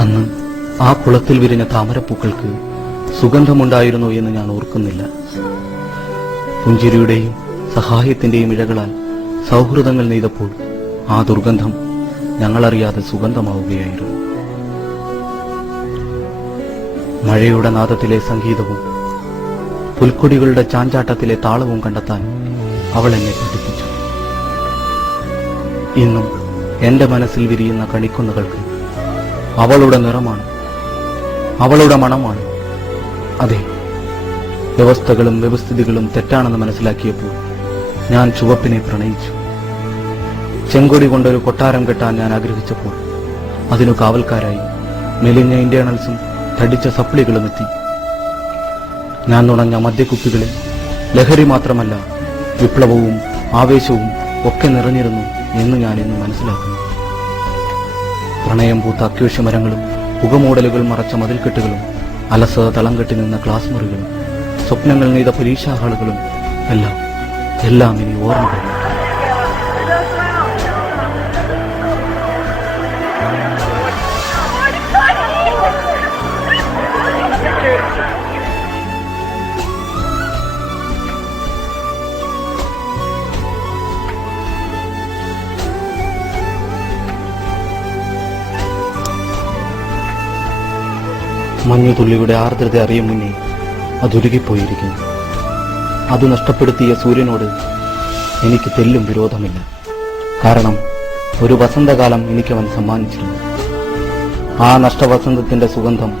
അന്ന് ആ കുളത്തിൽ വിരിഞ്ഞ താമരപ്പൂക്കൾക്ക് സുഗന്ധമുണ്ടായിരുന്നു എന്ന് ഞാൻ ഓർക്കുന്നില്ല. പുഞ്ചിരിയുടെയും സഹായത്തിന്റെയും ഇഴകളാൽ സൗഹൃദങ്ങൾ നെയ്തപ്പോൾ ആ ദുർഗന്ധം ഞങ്ങളറിയാതെ സുഗന്ധമാവുകയായിരുന്നു. മഴയുടെ നാദത്തിലെ സംഗീതവും പുൽക്കൊടികളുടെ ചാഞ്ചാട്ടത്തിലെ താളവും കണ്ടെത്താൻ അവൾ എന്നെ പഠിപ്പിച്ചു. ഇന്നും എന്റെ മനസ്സിൽ വിരിയുന്ന കണിക്കൊന്നകൾക്ക് അവളുടെ നിറമാണ്, അവളുടെ മണമാണ്. അതെ, വ്യവസ്ഥകളും വ്യവസ്ഥിതികളും തെറ്റാണെന്ന് മനസ്സിലാക്കിയപ്പോൾ ഞാൻ ചുവപ്പിനെ പ്രണയിച്ചു. ചെങ്കൊടി കൊണ്ടൊരു കൊട്ടാരം കെട്ടാൻ ഞാൻ ആഗ്രഹിച്ചപ്പോൾ അതിനു കാവൽക്കാരായി മെലിഞ്ഞ ഇന്റേണൽസും തടിച്ച സപ്ലികളും എത്തി. ഞാൻ നുണഞ്ഞ മദ്യക്കുപ്പികളിൽ ലഹരി മാത്രമല്ല, വിപ്ലവവും ആവേശവും ഒക്കെ നിറഞ്ഞിരുന്നു എന്ന് ഞാൻ ഇന്ന് മനസ്സിലാക്കുന്നു. പ്രണയം പൂത്ത അക്വേഷ്യമരങ്ങളും പുകമൂടലുകൾ മറച്ച മതിൽക്കെട്ടുകളും അലസത തളം കെട്ടി നിന്ന ക്ലാസ് മുറികളും സ്വപ്നങ്ങൾ നെയ്ത പരീക്ഷാ ഹാളുകളും എല്ലാം ഇനി ഓർമ്മകൾ. മഞ്ഞുതുള്ളിയുടെ ആർദ്രത അറിയും മുന്നേ അതൊരുകിപ്പോയിരിക്കുന്നു. അത് നഷ്ടപ്പെടുത്തിയ സൂര്യനോട് എനിക്ക് തെല്ലും വിരോധമില്ല. കാരണം ഒരു വസന്തകാലം എനിക്കവൻ സമ്മാനിച്ചിരുന്നു. ആ നഷ്ടവസന്തത്തിന്റെ സുഗന്ധം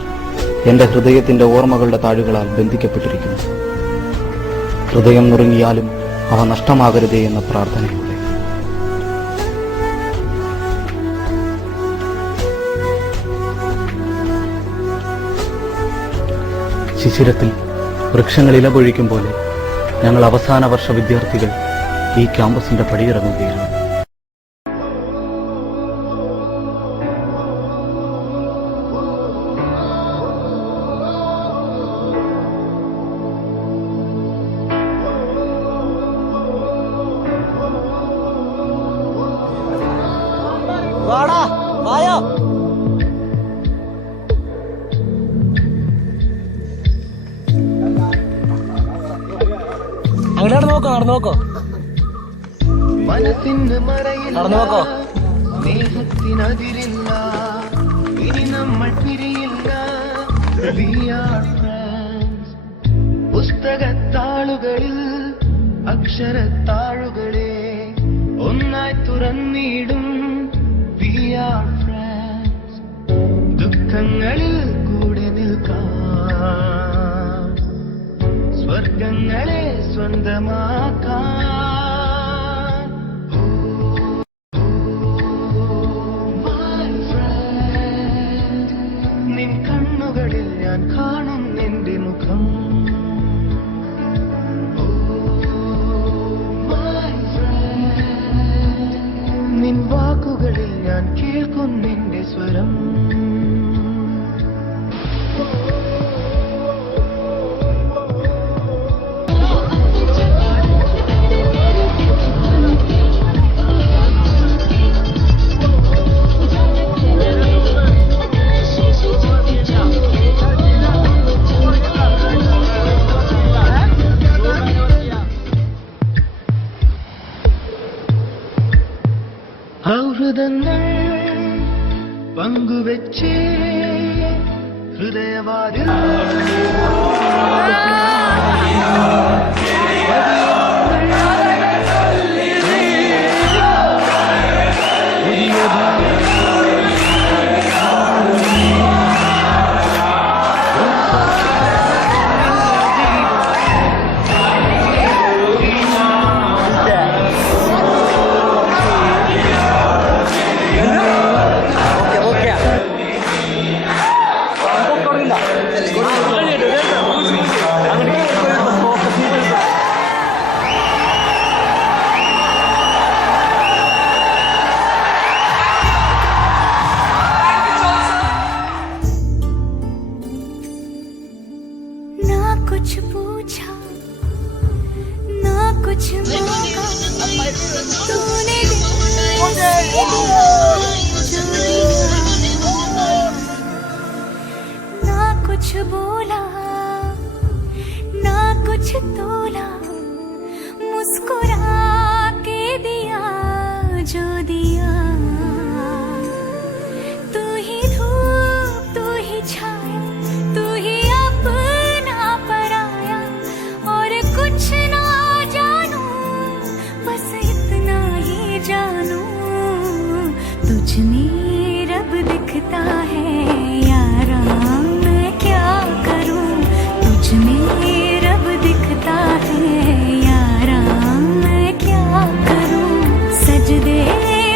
എന്റെ ഹൃദയത്തിന്റെ ഓർമ്മകളുടെ താഴുകളാൽ ബന്ധിക്കപ്പെട്ടിരിക്കുന്നു. ഹൃദയം നുറുങ്ങിയാലും അവ നഷ്ടമാകരുതേ എന്ന പ്രാർത്ഥനയോടെ. ശിശിരത്തിൽ വൃക്ഷങ്ങൾ ഇലപൊഴിക്കും പോലെ ഞങ്ങൾ അവസാന വർഷ വിദ്യാർത്ഥികൾ ഈ ക്യാമ്പസിന്റെ പടിയിറങ്ങുകയാണ്. അങ്ങനെ നടന്നു നോക്കോ നടന്നു നോക്കോ. സ്നേഹത്തിനതിരില്ല, ഇനി നമ്മൾ പിരിയില്ല. പുസ്തകത്താളുകളിൽ അക്ഷരത്താളുകളെ ഒന്നായി തുറന്നിടും. ദുഃഖങ്ങളിൽ കൂടെ നിൽക്കാം, സ്വർഗങ്ങളെ സ്വന്തമാക്കാൻ. നിൻ കണ്ണുകളിൽ ഞാൻ കാണും നിന്റെ മുഖം. നിൻ വാക്കുകളിൽ ഞാൻ കേൾക്കും നിന്റെ സ്വരം. ൗഹൃദങ്ങൾ പങ്കുവെച്ചേ ഹൃദയവാതിൽ तुझ में रब दिखता है यारा, मैं क्या करूं, तुझ में रब दिखता है यारा, मैं क्या करूं, सजदे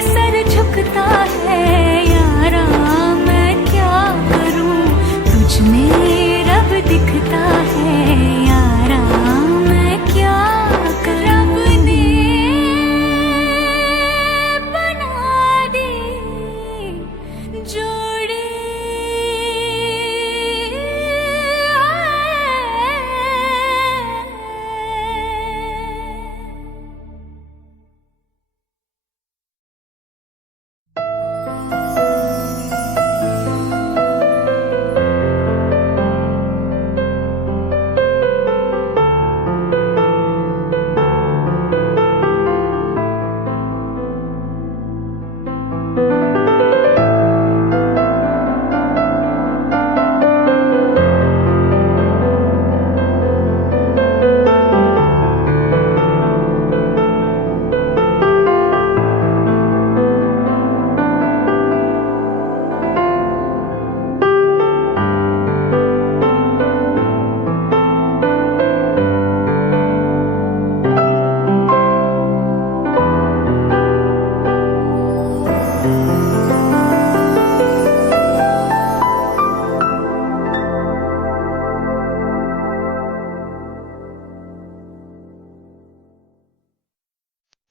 सर झुकता है यारा, मैं क्या करूं, तुझ में रब दिखता है यारा, मैं क्या करूं। रब ने बना दी जोड़ी,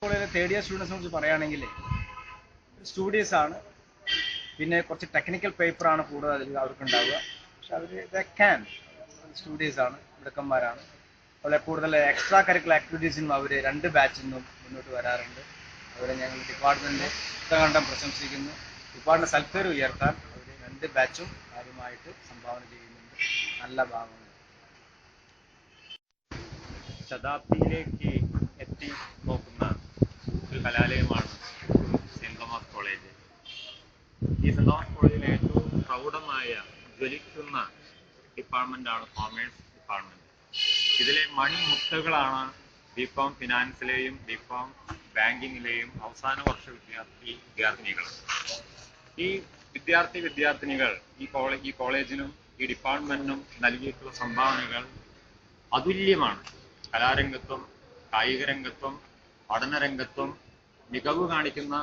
കോളേജിലെ തേർഡ് ഇയർ സ്റ്റുഡൻസിനെ കുറിച്ച് പറയുകയാണെങ്കിൽ സ്റ്റുഡീസ് ആണ്, പിന്നെ കുറച്ച് ടെക്നിക്കൽ പേപ്പറാണ് കൂടുതൽ അതിൽ അവർക്കുണ്ടാവുക. പക്ഷെ അവർ സ്റ്റുഡീസ് ആണ്, മിടുക്കന്മാരാണ്. അതുപോലെ കൂടുതൽ എക്സ്ട്രാ കരിക്കുലർ ആക്ടിവിറ്റീസിനും അവർ 2 ബാച്ചിൽ നിന്നും മുന്നോട്ട് വരാറുണ്ട്. അവരെ ഞങ്ങൾ ഡിപ്പാർട്ട്മെൻറ്റ് ഉത്തകണ്ഠം പ്രശംസിക്കുന്നു. ഡിപ്പാർട്ട്മെൻറ്റ് സൽപ്പേര് ഉയർത്താൻ അവർ 2 ബാച്ചും കാര്യമായിട്ട് സംഭാവന ചെയ്യുന്നുണ്ട്. നല്ല ഭാഗങ്ങൾ. ശതാബ്ദിയിലേക്ക് എത്തി നോക്കുന്ന ഒരു കലാലയമാണ് സെന്റ് തോമസ് കോളേജ്. ഈ സെന്റ് തോമസ് കോളേജിലെ ഏറ്റവും പ്രൗഢമായ ജ്വലിക്കുന്ന ഡിപ്പാർട്ട്മെന്റാണ് കോമേഴ്സ് ഡിപ്പാർട്ട്മെന്റ്. ഇതിലെ മണിമുത്തുകളാണ് ബികോം ഫിനാൻസിലെയും ബികോം ബാങ്കിങ്ങിലെയും അവസാന വർഷ വിദ്യാർത്ഥിനികൾ. ഈ വിദ്യാർത്ഥിനികൾ ഈ കോളേജിനും ഈ ഡിപ്പാർട്ട്മെന്റിനും നൽകിയിട്ടുള്ള സംഭാവനകൾ അതുല്യമാണ്. കലാരംഗത്തും കായിക രംഗത്തും പഠനരംഗത്തും മികവ് കാണിക്കുന്ന